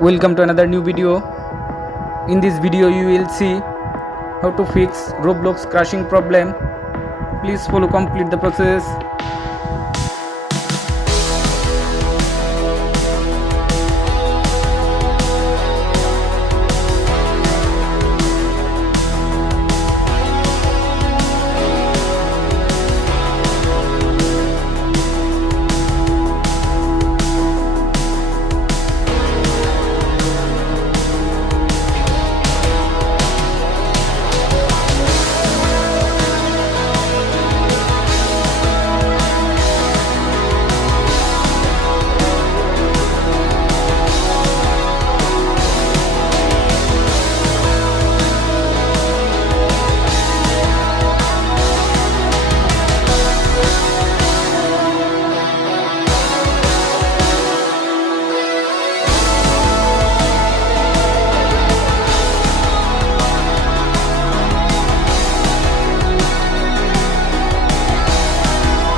Welcome to another new video. In this video you will see how to fix Roblox crashing problem. Please follow complete the process.